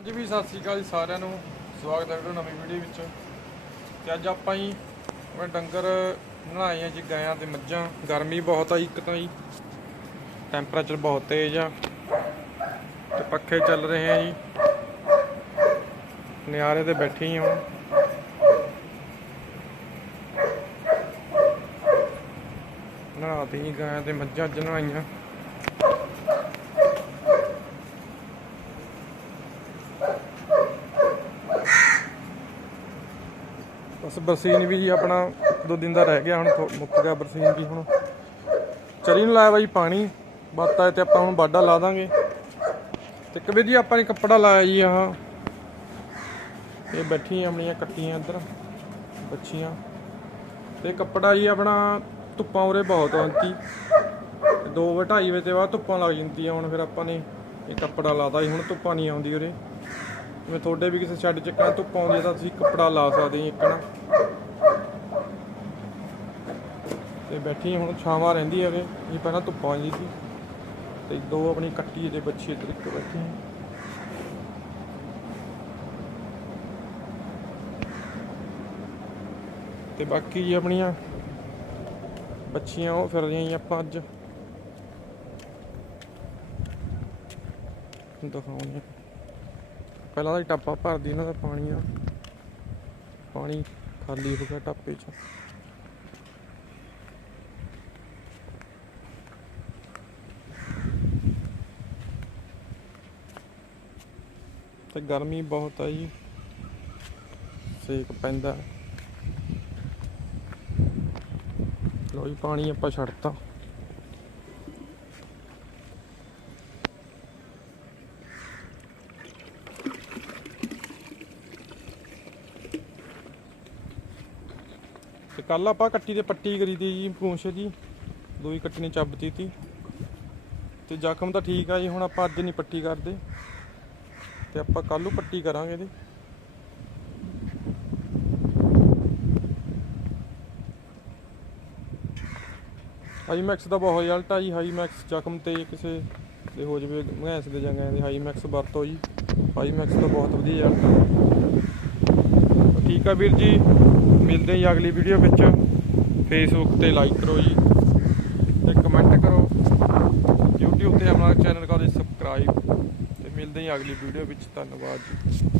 ਹਾਂਜੀ ਵੀ ਸਤਿ ਸ੍ਰੀ ਅਕਾਲ ਜੀ ਸਾਰਿਆਂ ਨੂੰ। ਸਵਾਗਤ ਹੈ ਤੁਹਾਡਾ ਨਵੀਂ ਵੀਡੀਓ ਵਿੱਚ। ਤੇ ਅੱਜ ਆਪਾਂ ਹੀ ਆਪਣੇ ਡੰਗਰ ਨਹਾਏ ਆ ਜੀ ਗਾਇਆਂ ਤੇ ਮੱਝਾਂ। ਗਰਮੀ ਬਹੁਤ ਆ ਇੱਕ ਤਾਂ ਜੀ। ਟੈਂਪਰੇਚਰ ਬਹੁਤ ਤੇਜ਼ ਆ। ਤੇ ਪੱਖੇ ਚੱਲ ਰਹੇ ਆ ਜੀ। ਨਿਆਰੇ ਤੇ ਬੈਠੀ ਹੀ ਹਾਂ ਨਹਾਤੇ ਗਾਇਆਂ ਤੇ ਮੱਝਾਂ ਅੱਜ ਬਸ ਬਰਸੀਨ ਵੀ ਜੀ ਆਪਣਾ ਇੱਕ ਦੋ ਦਿਨ ਦਾ ਰਹਿ ਗਿਆ ਹੁਣ ਮੁੱਕ ਗਿਆ ਬਰਸੀਨ ਵੀ ਹੁਣ। ਚਰੀ ਨੂੰ ਲਾਇਆ ਬਾਈ ਪਾਣੀ ਬਾਤਾ ਤੇ ਆਪਾਂ ਹੁਣ ਬਾਡਾ ਲਾ ਦਾਂਗੇ। ਤੇ ਕਬੀ ਜੀ ਆਪਾਂ ਨੇ ਕੱਪੜਾ ਲਾਇਆ ਜੀ ਆਹ। ਇਹ ਬੈਠੀਆਂ ਆਪਣੀਆਂ ਕੱਟੀਆਂ ਇੱਧਰ, ਬੱਚੀਆਂ। ਤੇ ਕੱਪੜਾ ਜੀ ਆਪਣਾ ਧੁੱਪਾਂ ਉਰੇ ਬਹੁਤ ਆਉਂਦੀ 2 ਵਜੇ 2:30 ਵਜੇ ਤੇ ਬਾਅਦ ਧੁੱਪਾਂ ਲੱਗ ਜਾਂਦੀਆਂ ਹੁਣ ਫਿਰ ਆਪਾਂ ਨੇ। ਇਹ ਕੱਪੜਾ ਲਾਦਾ ਜੀ ਹੁਣ ਧੁੱਪਾਂ ਨਹੀਂ ਆਉਂਦੀ ਉਰੇ। ਜਿਵੇਂ ਤੁਹਾਡੇ ਵੀ ਕਿਸੇ ਛੱਡ ਚ ਧੁੱਪ ਆਉਂਦੀ ਹੈ ਤਾਂ ਤੁਸੀਂ ਕੱਪੜਾ ਲਾ ਸਕਦੇ ਜੀ ਇੱਕਣਾ ਤੇ ਬੈਠੀ ਹੁਣ ਛਾਵਾਂ ਰਹਿੰਦੀ ਹੈਗੇ ਜੀ ਪਹਿਲਾਂ ਧੁੱਪ ਆਉਂਦੀ ਸੀ। ਤੇ ਦੋ ਆਪਣੀ ਕੱਟੀ ਦੇ ਬੱਚੇ ਇੱਧਰ ਇੱਕ ਬੈਠੇ ਹੈ ਤੇ ਬਾਕੀ ਜੀ ਆਪਣੀਆਂ ਬੱਚੀਆਂ ਉਹ ਫਿਰ ਰਹੀਆਂ ਆਪਾਂ ਅੱਜ। ਦਿਖਾਉਣੇ ਪਹਿਲਾਂ ਤਾਂ ਟੱਪਾ ਭਰਦੀ ਇਹਨਾਂ ਦਾ ਪਾਣੀ ਆ। ਪਾਣੀ ਖਾਲੀ ਹੋ ਗਿਆ ਟੱਪੇ 'ਚ। ਤੇ ਗਰਮੀ ਬਹੁਤ ਆ ਜੀ। ਸੇਕ ਪੈਂਦਾ। ਲੋ ਜੀ, ਪਾਣੀ ਆਪਾਂ ਛੱਡਤਾ। ਤੇ ਕੱਲ ਆਪਾਂ ਕੱਟੀ ਤੇ ਪੱਟੀ ਕਰੀ ਤੀ ਜੀ, ਪੂੰਛ ਜੀ। ਦੋਈ ਕੱਟੀ ਨੇ ਚੱਬਤੀ ਤੀ ਤੇ ਜ਼ਖਮ ਤਾਂ ਠੀਕ ਆ ਜੀ, ਹੁਣ ਆਪਾਂ ਅੱਜ ਨਹੀਂ ਪੱਟੀ ਕਰਦੇ। ਤੇ ਆਪਾਂ ਕੱਲ ਨੂੰ ਪੱਟੀ ਕਰਾਂਗੇ ਇਹਦੀ। ਹਾਈ ਮੈਕਸ ਦਾ ਬਹੁਤ ਰਿਜ਼ਲਟ ਆ ਜੀ ਹਾਈ ਮੈਕਸ ਜ਼ਖਮ ਤੇ ਕਿਸੇ ਦੇ ਹੋ ਜਵੇ ਮੈਂਸ ਦੇ ਜਾਂਗੇ ਦੀ ਹਾਈ ਮੈਕਸ ਵਰਤੋ ਜੀ। ਹਾਈ ਮੈਕਸ ਦਾ ਬਹੁਤ ਵਧੀਆ ਰਿਜ਼ਲਟ ਆ। ਠੀਕ ਆ ਵੀਰ ਜੀ। ਮਿਲਦੇ ਹਾਂ ਜੀ ਅਗਲੀ ਵੀਡੀਓ ਵਿੱਚ। ਫੇਸਬੁੱਕ ਤੇ ਲਾਈਕ ਕਰੋ ਜੀ ਤੇ ਕਮੈਂਟ ਕਰੋ। YouTube ਤੇ ਆਪਣਾ ਚੈਨਲ ਕਰੋ ਸਬਸਕ੍ਰਾਈਬ ਤੇ ਮਿਲਦੇ ਹਾਂ ਅਗਲੀ ਵੀਡੀਓ ਵਿੱਚ। ਧੰਨਵਾਦ ਜੀ।